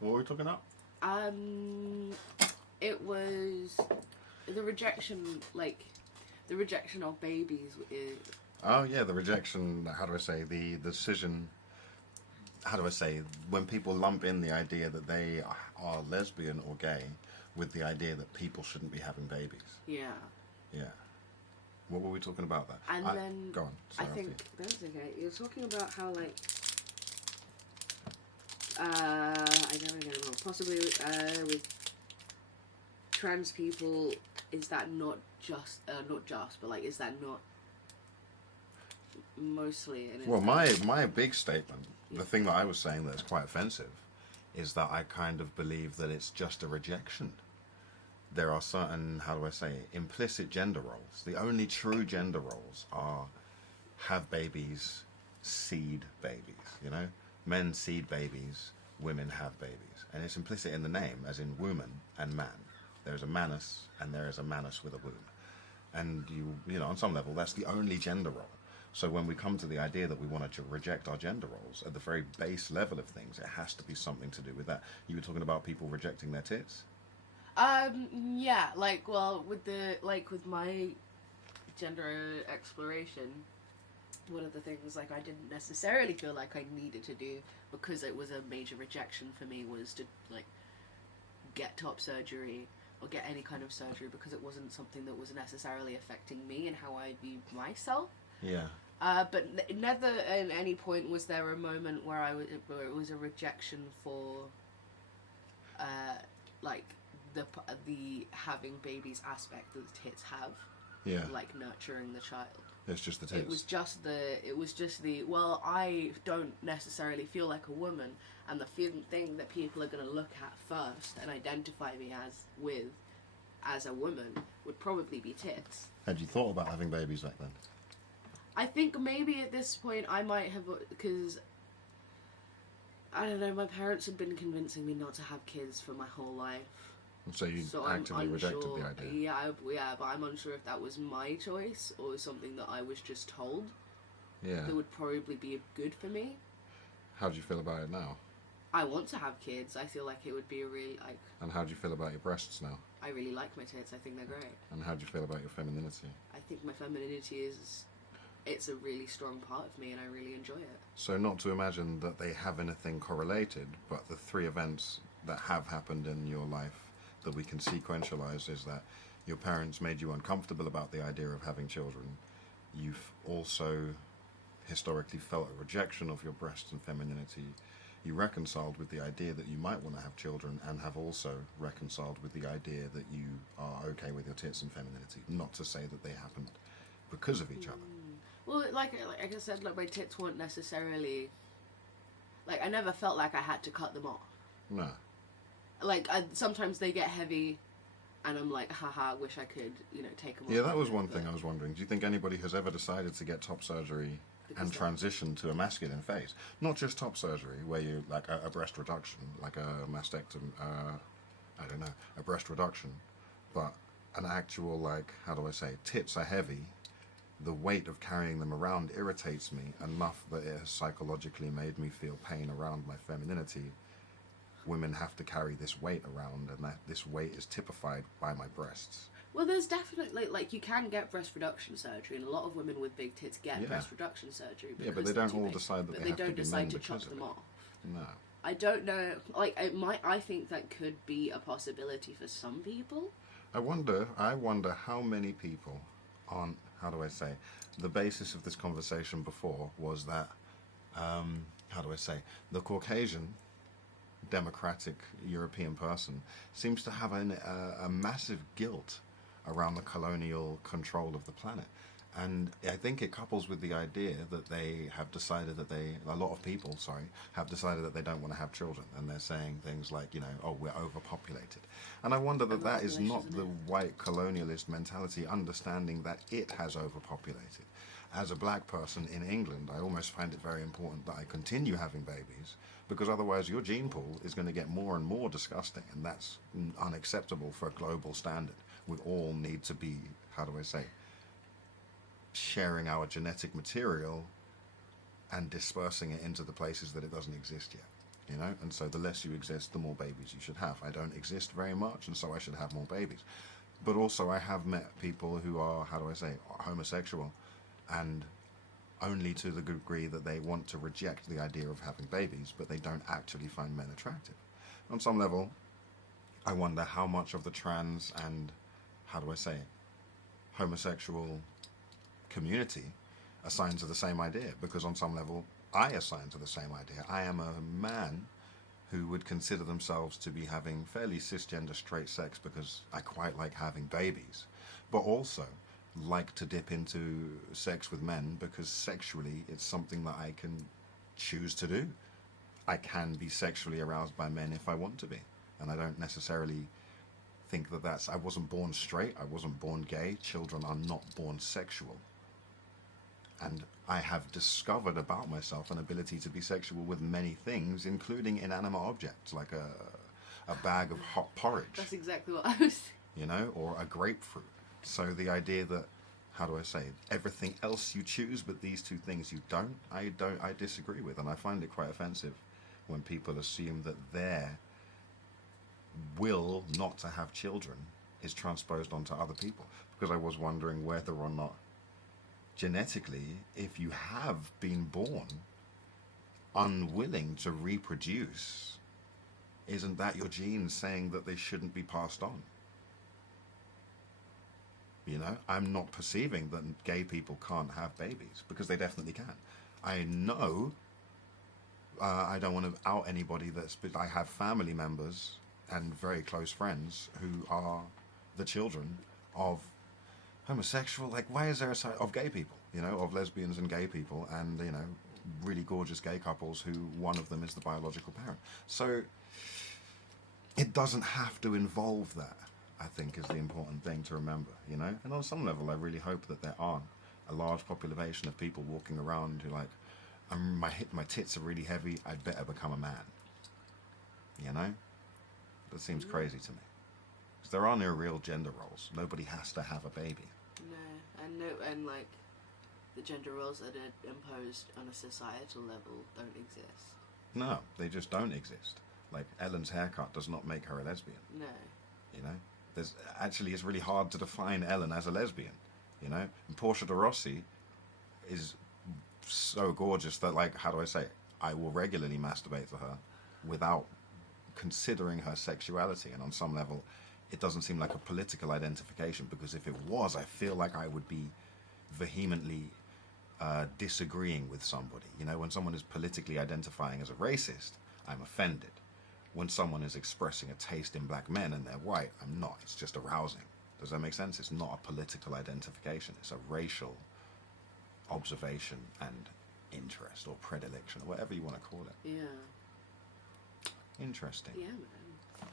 What were we talking about? It was the rejection, like the rejection of babies. Oh yeah, the rejection. How do I say the decision? How do I say when people lump in the idea that they are lesbian or gay with the idea that people shouldn't be having babies? Yeah. Yeah. What were we talking about there? And then go on. Sorry, I think that's okay. You're talking about how like I don't know, possibly with trans people, is that not just but like is that not mostly well, my big statement, the thing that I was saying that's quite offensive, is that I kind of believe that it's just a rejection. There are certain, how do I say, implicit gender roles. The only true gender roles are have babies, seed babies, you know? Men seed babies, women have babies. And it's implicit in the name, as in woman and man. There's a manus and there is a manus with a womb. And you know, on some level, that's the only gender role. So when we come to the idea that we want to reject our gender roles, at the very base level of things, it has to be something to do with that. You were talking about people rejecting their tits? Yeah, like, well, with my gender exploration, one of the things, like, I didn't necessarily feel like I needed to do, because it was a major rejection for me, was to, like, get top surgery, or get any kind of surgery, because it wasn't something that was necessarily affecting me and how I viewed myself. Yeah. But never at any point was there a moment where where it was a rejection for, like, the having babies aspect that the tits have. Yeah. Like nurturing the child. It's just the tits. It was just the well, I don't necessarily feel like a woman, and the thing that people are going to look at first and identify me as a woman would probably be tits. Had you thought about having babies back then? I think maybe at this point I might have, because I don't know, my parents had been convincing me not to have kids for my whole life. So you actively rejected the idea? Yeah, but I'm unsure if that was my choice or something that I was just told. Yeah. That would probably be good for me. How do you feel about it now? I want to have kids. I feel like it would be a really, like... And how do you feel about your breasts now? I really like my tits. I think they're great. And how do you feel about your femininity? I think my femininity is... It's a really strong part of me and I really enjoy it. So not to imagine that they have anything correlated, but the three events that have happened in your life that we can sequentialize is that your parents made you uncomfortable about the idea of having children. You've also historically felt a rejection of your breasts and femininity. You reconciled with the idea that you might want to have children and have also reconciled with the idea that you are okay with your tits and femininity. Not to say that they happened because of each other. Well, like I said, like my tits weren't necessarily... Like, I never felt like I had to cut them off. No. Like, sometimes they get heavy, and I'm like, haha, I wish I could, take them off. Yeah, that was one thing I was wondering. Do you think anybody has ever decided to get top surgery and transition to a masculine face? Not just top surgery, where you, like a breast reduction, like a mastectomy, I don't know, a breast reduction, but an actual, like, how do I say, tits are heavy. The weight of carrying them around irritates me enough that it has psychologically made me feel pain around my femininity. Women have to carry this weight around, and that this weight is typified by my breasts. Well, there's definitely, like, you can get breast reduction surgery, and a lot of women with big tits get breast reduction surgery. Yeah, but they don't all decide that they have to be men because of it. They don't decide to chop them off. No. I don't know, like, I think that could be a possibility for some people. I wonder how many people aren't, how do I say, the basis of this conversation before was that, how do I say, the Caucasian democratic European person seems to have a massive guilt around the colonial control of the planet. And I think it couples with the idea that they have decided that a lot of people, have decided that they don't want to have children. And they're saying things like, oh, we're overpopulated. And I wonder that is not the white colonialist mentality, understanding that it has overpopulated. As a black person in England, I almost find it very important that I continue having babies, because otherwise your gene pool is going to get more and more disgusting, and that's unacceptable for a global standard. We all need to be, how do I say, sharing our genetic material and dispersing it into the places that it doesn't exist yet. you know, and so the less you exist, the more babies you should have. I don't exist very much, and so I should have more babies. But also, I have met people who are, how do I say, homosexual, and only to the degree that they want to reject the idea of having babies, but they don't actually find men attractive. On some level, I wonder how much of the trans and, how do I say, homosexual community assign to the same idea, because on some level, I assign to the same idea. I am a man who would consider themselves to be having fairly cisgender straight sex because I quite like having babies, but also like to dip into sex with men because sexually it's something that I can choose to do. I can be sexually aroused by men if I want to be, and I don't necessarily think that I wasn't born straight, I wasn't born gay. Children are not born sexual. And I have discovered about myself an ability to be sexual with many things, including inanimate objects, like a bag of hot porridge. That's exactly what I was. You know, or a grapefruit. So the idea that, how do I say, everything else you choose, but these two things you don't, I disagree with, and I find it quite offensive when people assume that their will not to have children is transposed onto other people. Because I was wondering whether or not genetically, if you have been born unwilling to reproduce, isn't that your genes saying that they shouldn't be passed on? You know, I'm not perceiving that gay people can't have babies, because they definitely can. I know, I don't want to out anybody but I have family members and very close friends who are the children of homosexual, like, why is there a side of gay people, you know, of lesbians and gay people, and, you know, really gorgeous gay couples who one of them is the biological parent. So it doesn't have to involve that, I think, is the important thing to remember, you know. And on some level, I really hope that there aren't a large population of people walking around who like, my tits are really heavy, I'd better become a man, you know. That seems crazy to me. Because there are no real gender roles. Nobody has to have a baby. No, and like the gender roles that are imposed on a societal level don't exist. No, they just don't exist. Like, Ellen's haircut does not make her a lesbian. No. You know? It's really hard to define Ellen as a lesbian. You know? And Portia de Rossi is so gorgeous that, like, how do I say it? I will regularly masturbate to her without considering her sexuality. And on some level, it doesn't seem like a political identification, because if it was, I feel like I would be vehemently disagreeing with somebody. You know, when someone is politically identifying as a racist, I'm offended. When someone is expressing a taste in black men and they're white, I'm not. It's just arousing. Does that make sense? It's not a political identification. It's a racial observation and interest or predilection, or whatever you want to call it. Yeah. Interesting. Yeah, man.